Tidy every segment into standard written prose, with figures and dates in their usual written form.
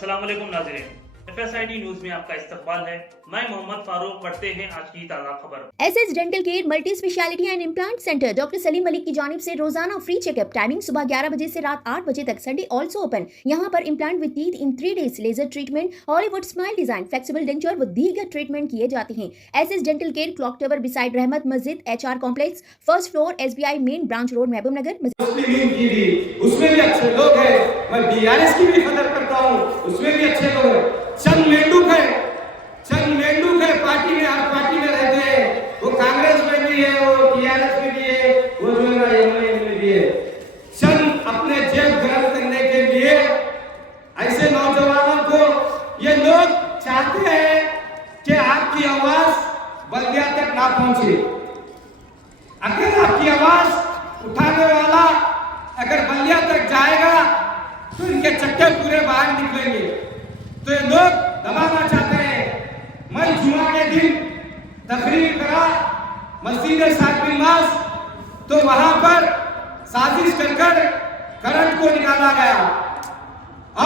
अस्सलाम वालेकुम नाज़रीन, FSID न्यूज में आपका इस्तकबाल है। मैं मोहम्मद फारूक। पढ़ते हैं आज की ताज़ा खबर। SS dental care multi speciality and implant centre doctor Salim Malik की जानिब से रोजाना फ्री चेकअप। टाइमिंग सुबह 11 बजे से रात 8 बजे तक। Sunday also open. यहाँ पर implant with teeth in 3 days, laser treatment, Hollywood smile design, flexible denture व दीगर ट्रीटमेंट किए जाते हैं। SS dental care, clock tower beside Rahmat Masjid, HR complex, first floor, SBI main branch road, Mahbubnagar. मुस्लिम की भी उसमें भी अच्छे लोग हैं। मैं BRS की भी कदर करता हूँ, उसमें भी अच्छे लोग हैं। चंद मेंढक है पार्टी में, हर पार्टी में रहते हैं। वो कांग्रेस में भी है, वो TRS में भी है, वो जो है ना MIM में भी है। चंद अपने जेब गर्म करने के लिए ऐसे नौजवानों को ये लोग चाहते हैं कि आपकी आवाज बल्दिया तक ना पहुंचे। अगर आपकी आवाज उठाने वाला अगर बल्दिया तक जाएगा तो इनके चक्के पूरे बाहर निकलेंगे। तो ये लोग दबाना चाहते हैं। मैं जुमा के दिन तकरीर करा मस्जिद सात बिन मास, तो वहां पर साजिश कर करंट को निकाला गया।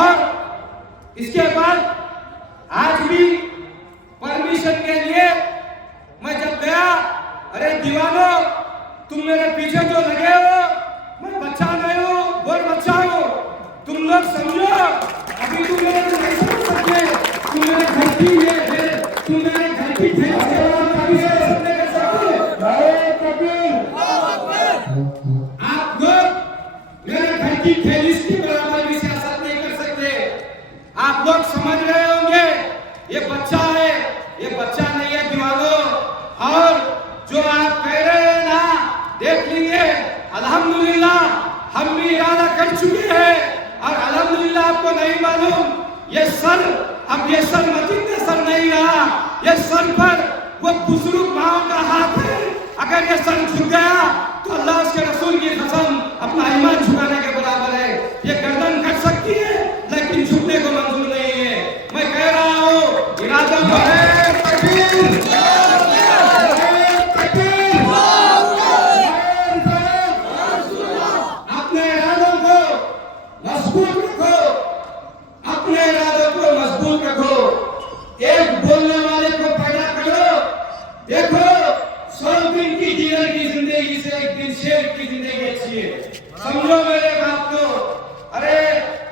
और इसके बाद आज भी परमिशन के लिए मैं जब गया, अरे दीवानो तुम मेरे पीछे जो लगे हो, मैं बच्चा नहीं हूँ, बहुत बच्चा हूँ, तुम लोग समझो। अभी तुम मेरे को नहीं समझ सकते। तुम मेरे घर की तुम मेरे घर की आप लोग मेरे घर की थैली की बराबर भी सियासत नहीं कर सकते। आप लोग समझ रहे होंगे ये बच्चा है, ये बच्चा नहीं है दीवानो। और जो आप कह रहे हैं ना, देख लीजिए अल्हम्दुलिल्लाह हम भी इरादा कर चुके हैं। और अल्हम्दुलिल्लाह आपको नहीं मालूम, ये सर अब ये सर मस्जिद का सर नहीं रहा, ये सर पर वो बुजुर्ग माओ का हाथ है। अगर ये सर झुक गया तो अल्लाह उसके रसूल की कसम अपना ईमान झुकाने के बराबर है। ये गर्दन कट सकती है लेकिन झुकने को मंजूर नहीं है। मैं कह रहा हूँ इरादा है तकबीर, अपने इरादों को मजबूत रखो, अपने इरादों को मजबूत रखो। एक बोलने वाले को पैदा करो। देखो 100 दिन की जीवन की जिंदगी से एक दिन शेर की जिंदगी अच्छी है। समझो मेरे बात को। अरे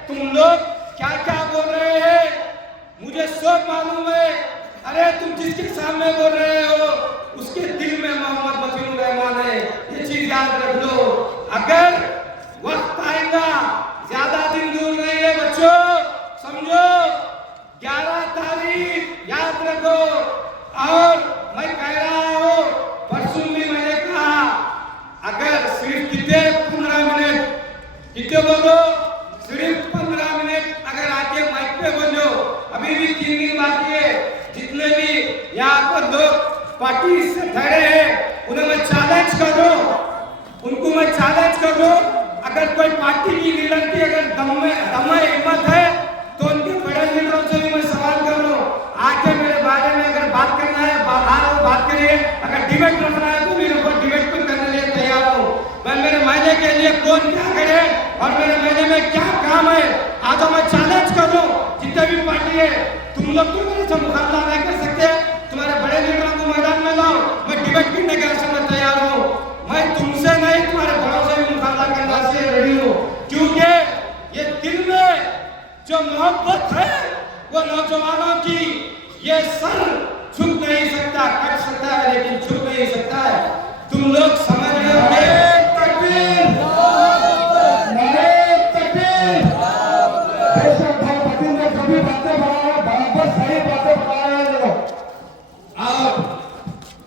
तुम लोग क्या क्या बोल रहे हैं मुझे सब मालूम है। अरे तुम जिसके सामने बोल रहे हो उसके दिल में मोहम्मद मतीनुर रहमान है, ये चीज याद रख लो। अगर वक्त आएगा, ज्यादा दिन दूर नहीं है बच्चों, समझो 11 तारीख याद रखो। और मैं कह रहा हूँ, परसों भी मैंने कहा, अगर सिर्फ कितने 15 मिनट कितने बोलो, सिर्फ 15 मिनट अगर आके माइक पे बोलो। अभी भी 3 दिन बाकी है। जितने भी यहाँ पर लोग पार्टी से ठहरे हैं उन्हें मैं चैलेंज कर दूं, उनको मैं चैलेंज कर दूं, अगर कोई पार्टी की लीडर की अगर दम में हिम्मत है तो उनके बड़े लीडरों से भी मैं सवाल कर लूं, आके मेरे बारे में अगर बात करना है बात करिए। अगर डिबेट रखना है तो मेरे को डिबेट पर करने लिए तैयार हूँ। मैं मेरे महीने के लिए कौन क्या करे और मेरे महीने में क्या काम है, आज मैं चैलेंज कर दूं जितने भी पार्टी है, तुम लोग तो मेरे से मुकाबला नहीं कर सकते। तुम्हारे बड़े लीडरों को मैदान में लाओ, मैं डिबेट करने के लिए मैं तैयार हूँ। मैं तुमसे नहीं तुम्हारे बड़ों से भी मुकाबला करने से रेडी हूँ, क्योंकि ये दिल में जो मोहब्बत है वो नौजवानों की, ये सर झुक नहीं सकता, कट सकता है लेकिन झुक नहीं सकता है। तुम लोग समझ रहे होंगे।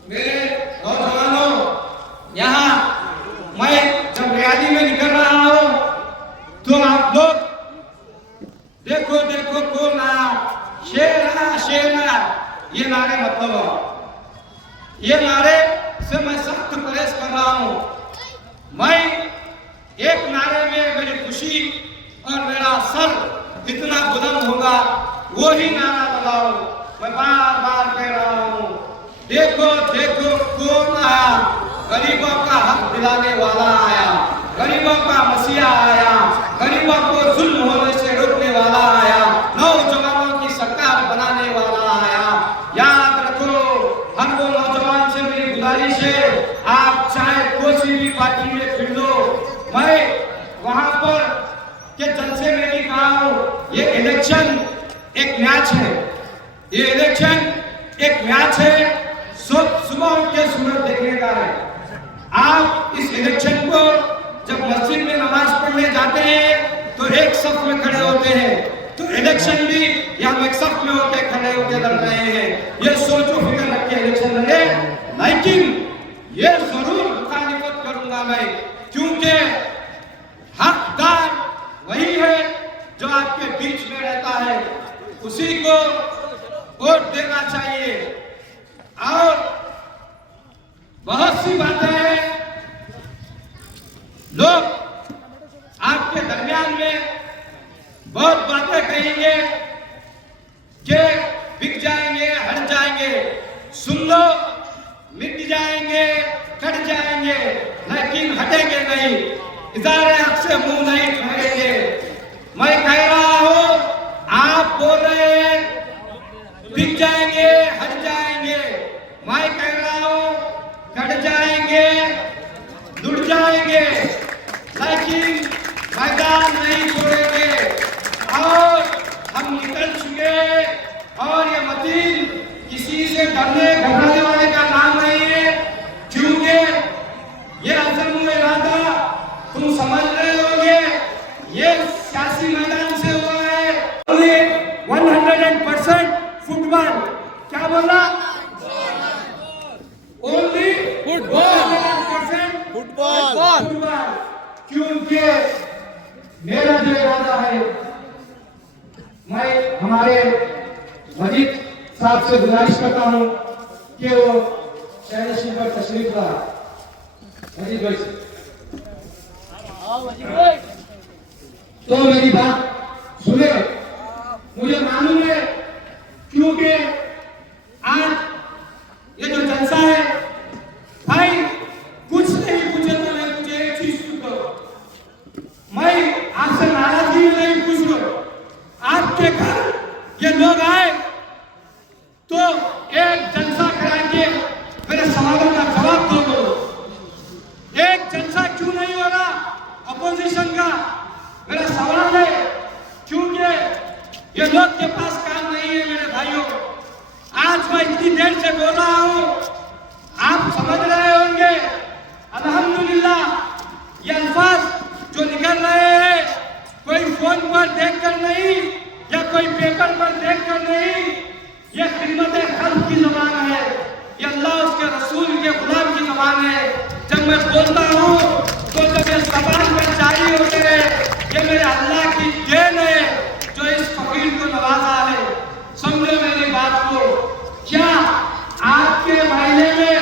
मेरे नौजवानों, यहाँ मैं जब रैली में निकल रहा हूँ तो आप लोग देखो देखो कौन आया, शेर आया, ये नारे मतलब ये नारे से मैं सख्त परहेज कर रहा हूँ। मैं एक नारे में मेरी खुशी और मेरा सर इतना बुलंद होगा, वो ही नारा लगाओ। मैं बार बार कह रहा हूँ, देखो देखो कौन आया, गरीबों का हक दिलाने वाला आया, गरीबों का मसीहा आया, गरीबों को जुल्म होने से रोकने वाला आया, नौजवान इलेक्शन एक मैच है, ये इलेक्शन एक मैच है, सुबह उठ के सूरज देखने का है। आप इस इलेक्शन को जब मस्जिद में नमाज पढ़ने जाते हैं तो एक सफ में खड़े होते हैं, तो इलेक्शन भी हम एक सफ में होके खड़े होके लड़ रहे हैं। ये सोचो फिक्र रख के इलेक्शन लड़े, लेकिन ये जरूर मुखालिफत करूंगा मैं, क्योंकि हकदार वही है जो आपके बीच में रहता है, उसी को वोट देना चाहिए। और बहुत सी बातें हैं, लोग आपके दरमियान में बहुत बातें कहेंगे कि बिक जाएंगे, हट जाएंगे, सुन लो, मिट जाएंगे, कट जाएंगे, लेकिन हटेंगे नहीं, इदारे हक से मुंह नहीं फेरेंगे। मैं कह रहा हूं, आप बोल रहे हैं बिक जाएंगे, हट जाएंगे, मैं कह रहा हूं कट जाएंगे, लुट जाएंगे, लेकिन मैदान नहीं छोड़ेंगे। और हम निकल चुके, और ये मतीन किसी से डरने घबराने वाले का नाम नहीं है, क्योंकि ये अज़म इरादा तुम समझ रहे होंगे, ये सियासी मैदान से हुआ है। 100% फुटबॉल, क्या बोला? ओनली फुटबॉल, क्योंकि मेरा जो इरादा है, मैं हमारे मजीद साहब से गुजारिश करता हूं कि वो शहर पर तशरीफ ला। मजीद भाई से तो मेरी बात सुने, मुझे मालूम है, क्योंकि आज ये जो जलसा है, भाई कुछ नहीं पूछे तो मैं तुझे एक चीज पूछूं, मैं आपसे नाराजगी में नहीं पूछ रहा, आपके घर ये लोग आए तो एक जलसा कराएंगे, मेरे सवालों का जवाब दो। एक जलसा क्यों नहीं हो रहा अपोजिशन का? मेरा सवाल है, क्योंकि ये लोग के पास काम नहीं है मेरे भाइयों। आज मैं इतनी देर से बोल रहा हूं, आप समझ रहे होंगे, अल्हम्दुलिल्लाह ये अल्फाज जो निकल रहे हैं, कोई फोन पर देखकर नहीं या कोई पेपर पर देखकर नहीं, ये खिदमत खल्क की ज़बान है, ये अल्लाह उसके रसूल के गुलाम की ज़बान है। जब मैं बोलता हूँ तो जब ये ज़बान में जारी होते हैं, ये मेरे अल्लाह की देन है जो इस फकीर को नवाजा है। समझो मेरी बात को, क्या आपके महीने में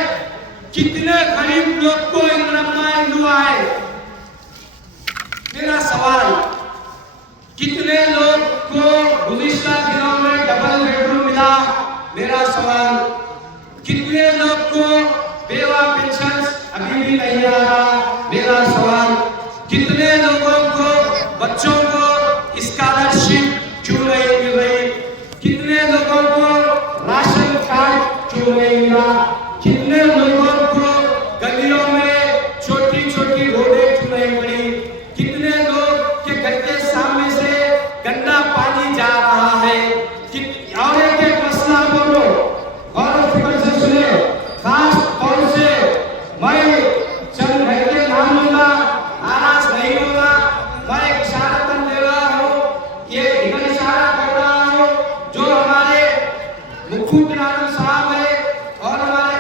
कितने गरीब लोग को इंद्रमाइन हुआ है? मेरा सवाल, कितने लोग को गुज़िश्ता दिनों में डबल बेडरूम मिला? मेरा सवाल, कितने लोग को बेवा पेंशन अभी भी नहीं आ रहा? मेरा सवाल, कितने लोगों को बच्चों को स्कॉलरशिप क्यों नहीं मिल रही? कितने लोगों को राशन कार्ड क्यों नहीं मिला? कितने लोगों को गलियों में छोटी छोटी रोडें क्यों नहीं बनी? कितने लोग के घर के सामने से गंदा पानी जा रहा है? और एक मसला बोलो, और फिक्र से सुने, खास तौर से मैं चंद घर के नाम लूंगा, नाराज नहीं होगा, मैं एक इशारा दे रहा हूँ, ये इशारा कर रहा हूँ जो हमारे मुफ्ती साहब है और हमारे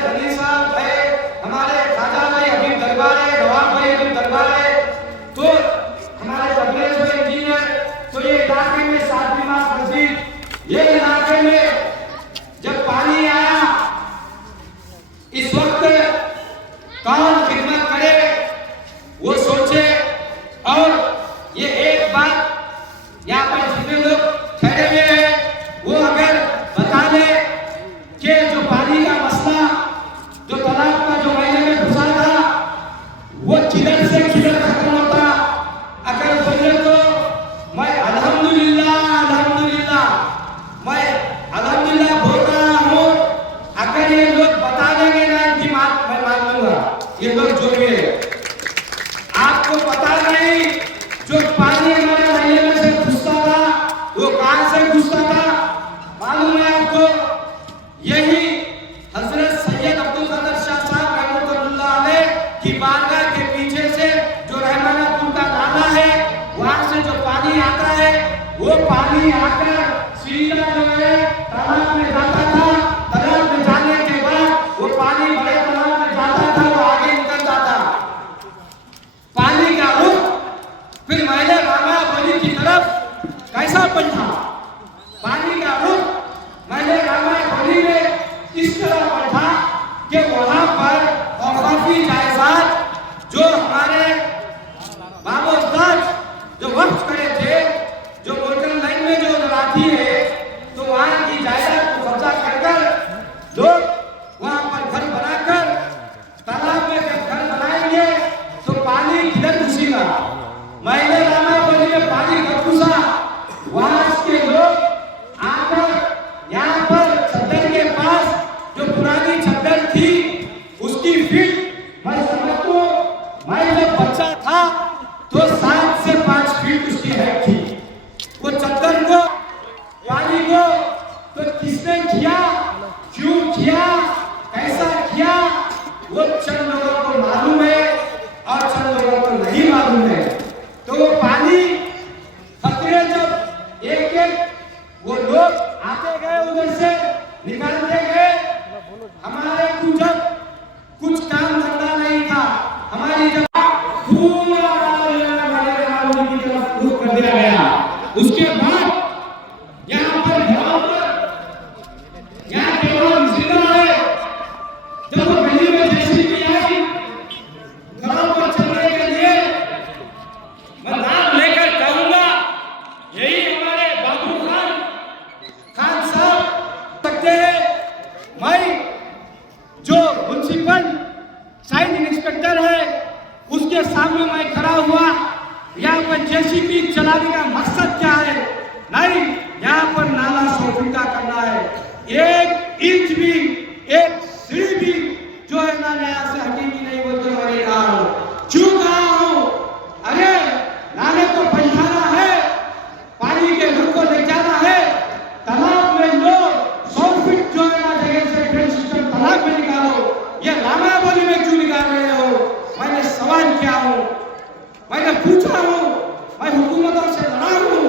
पानी आकर सीधा जो है तालाब में जाता था। तालाब में जाने के बाद वो पानी बड़े तालाब में जाता था, वो आगे निकलता था। पानी का रुख फिर मैंने रामायण की तरफ कैसा पलटा, पानी का रुख मैंने रामायण में इस तरह पलटा कि वहां पर औकाफी जायदाद जो हमारे बाबूजाद जो वक्त करे थे, जो मोटर लाइन में जो लगाती है, तो वहां की जायदाद को कब्जा कर लोग वहां पर घर बनाकर तालाब में घर बनाएंगे तो पानी किधर घुसेगा। मैंने रामाबली में पानी कब घुसा, वहां के लोग आकर यहाँ पर चद्दर के पास जो पुरानी चद्दर थी उसकी फीट मैं समझता हूं, मैं जब बच्चा था तो 7 से 5 फीट उसकी हाइट थी। वो चद्दर को पानी को तो किसने किया, क्यों किया, कैसा किया, वो चंद लोगों को मालूम है और चंद लोगों को नहीं मालूम है। तो वो पानी खतरे जब एक एक वो लोग आते गए उधर से निकालते गए, हमारे को जब कुछ काम धंधा नहीं था, हमारी जब पूरा की तरफ रुख कर दिया गया। उसके बाद यहाँ पर घरों पर यहाँ केवल जिंदा है। जब वो गली में जेसीबी आई घरों पर चलने के लिए, मैं नाम लेकर कहूंगा, यही हमारे बाबू खान साहब सकते हैं। मैं जो म्युनिसिपल साइड इंस्पेक्टर है उसके सामने मैं खड़ा हुआ, यहाँ पर जेसीबी चलाने का मकसद क्या है, नहीं यहाँ पर नाला 100 फीट का करना है, 1 इंच भी, 1 सीढ़ी भी जो है ना नया से हटेगी नहीं, बोलते मैंने कहा हूँ। क्यों कहा हूँ, अरे नाले को पलटाना है, पानी के रुख को ले जाना है, तालाब में लो 100 फीट जो है ना जगह से ड्रेन सिस्टम तालाब में निकालो, ये रामायण में क्यों निकाल रहे हो। मैंने सवाल किया हूँ, मैंने पूछा हूँ, मैं हुकूमतों से लड़ा हूँ,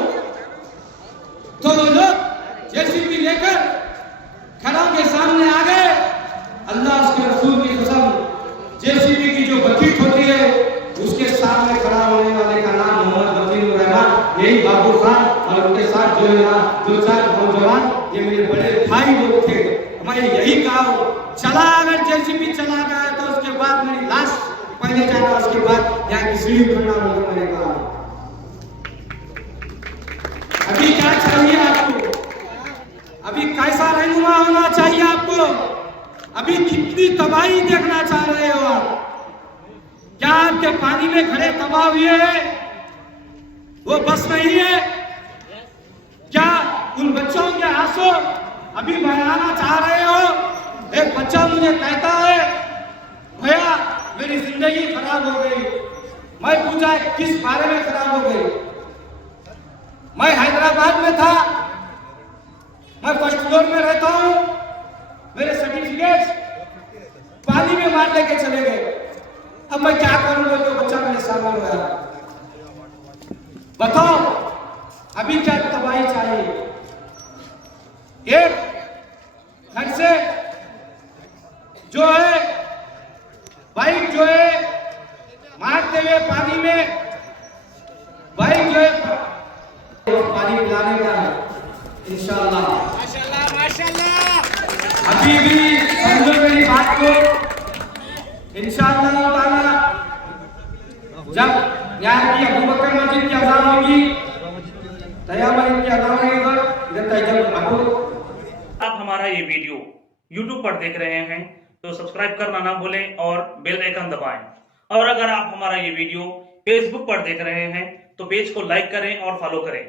तो वो लोग जेसीबी लेकर खड़ा के सामने आ गए। अल्लाह उसके रसूल की कसम, जेसीबी की जो बकीट होती है उसके सामने खड़ा होने वाले का नाम मोहम्मद वकील रहमान, यही बाबू खान और उनके साथ जो है ना 2-4 नौजवान, ये मेरे बड़े भाई लोग थे। मैं यही कहा चला, अगर जेसीबी चला गया तो उसके बाद मेरी लाश पहले जाना, उसके बाद यहाँ की सीढ़ी उठना होगा। मैंने कहा अभी क्या चाहिए आपको, अभी कैसा रहनुमा होना चाहिए आपको, अभी कितनी तबाही देखना चाह रहे हो आप। क्या आपके पानी में खड़े तबाह हुए हैं वो बस नहीं है क्या, उन बच्चों के आंसू अभी बहाना चाह रहे हो। एक बच्चा मुझे कहता है भैया मेरी जिंदगी खराब हो गई। मैं पूछा किस बारे में खराब हो गई। मैं हैदराबाद में था, मैं फर्स्ट फ्लोर में रहता हूँ, मेरे सर्टिफिकेट पानी में मार लेके चले गए। अब मैं क्या करूंगा, तो बच्चा मेरे सामने गया। बताओ अभी क्या तबाही चाहिए। एक घर से जो है बाइक जो है मारते हुए पानी में, बाइक जो है पानी पिलाने का है इंशाअल्लाह। माशाअल्लाह माशाअल्लाह। अभी भी समझो मेरी बात को, इंशाअल्लाह ताला जब यहाँ की अबू बकर मस्जिद की अज़ान होगी, तैयार की अज़ान होगी, इधर तैयार आपको। आप हमारा ये वीडियो YouTube पर देख रहे हैं तो सब्सक्राइब करना ना भूलें और बेल आइकन दबाएं। और अगर आप हमारा ये वीडियो Facebook पर देख रहे हैं तो पेज को लाइक करें और फॉलो करें।